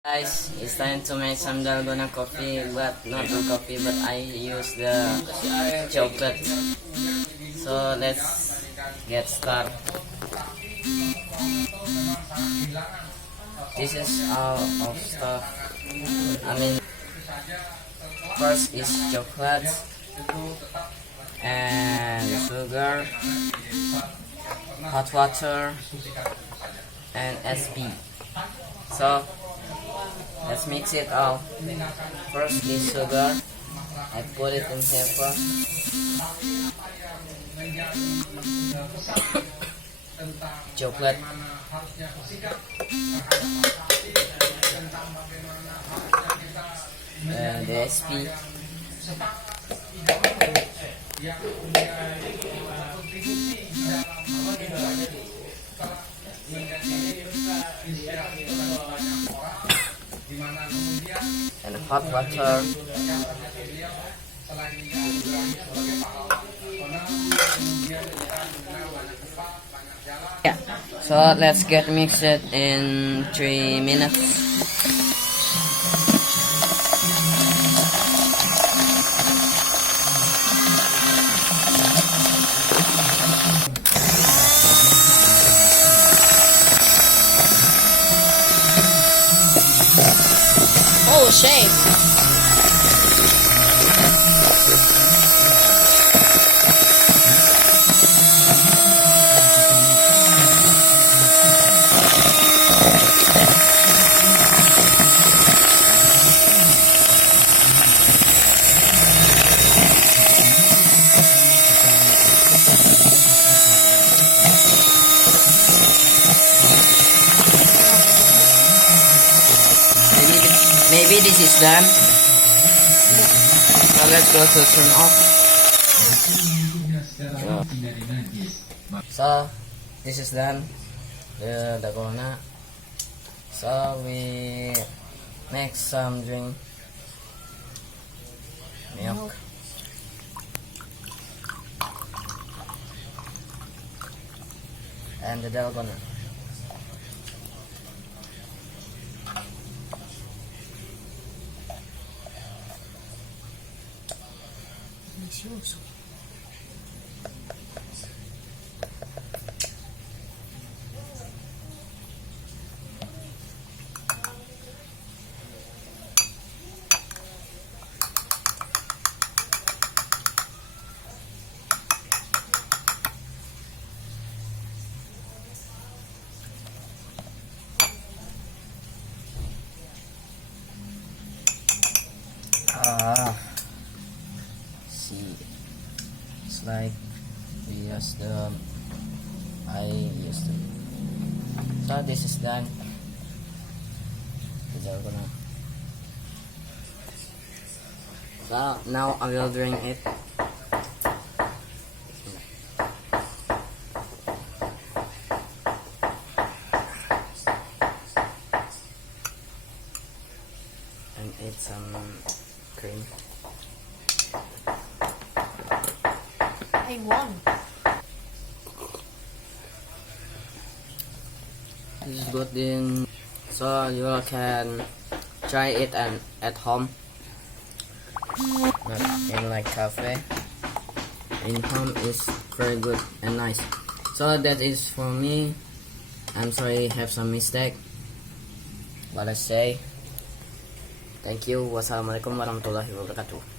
Guys, it's time to make some dalgona coffee, but not the coffee, but I use the chocolate. So let's get started. This is all of stuff. I mean, first is chocolate and sugar, hot water, and SP. So let's mix it all. First is sugar. I put it in here first. Chocolate. And the SP. And hot water. Yeah. So let's get mixed in 3 minutes. Oh, shame. Maybe this is done. So let's go to turn off. So this is done. The dalgona. So we make some drink. Milk. And the dalgona. Delicioso. See, it's like we use I used to. So this is done. So now I will drink it. And eat some cream. I won. This is good in, so you can try it at home, not in like cafe. In home is very good and nice. So that is for me. I'm sorry have some mistake, but I say thank you. Wassalamualaikum warahmatullahi wabarakatuh.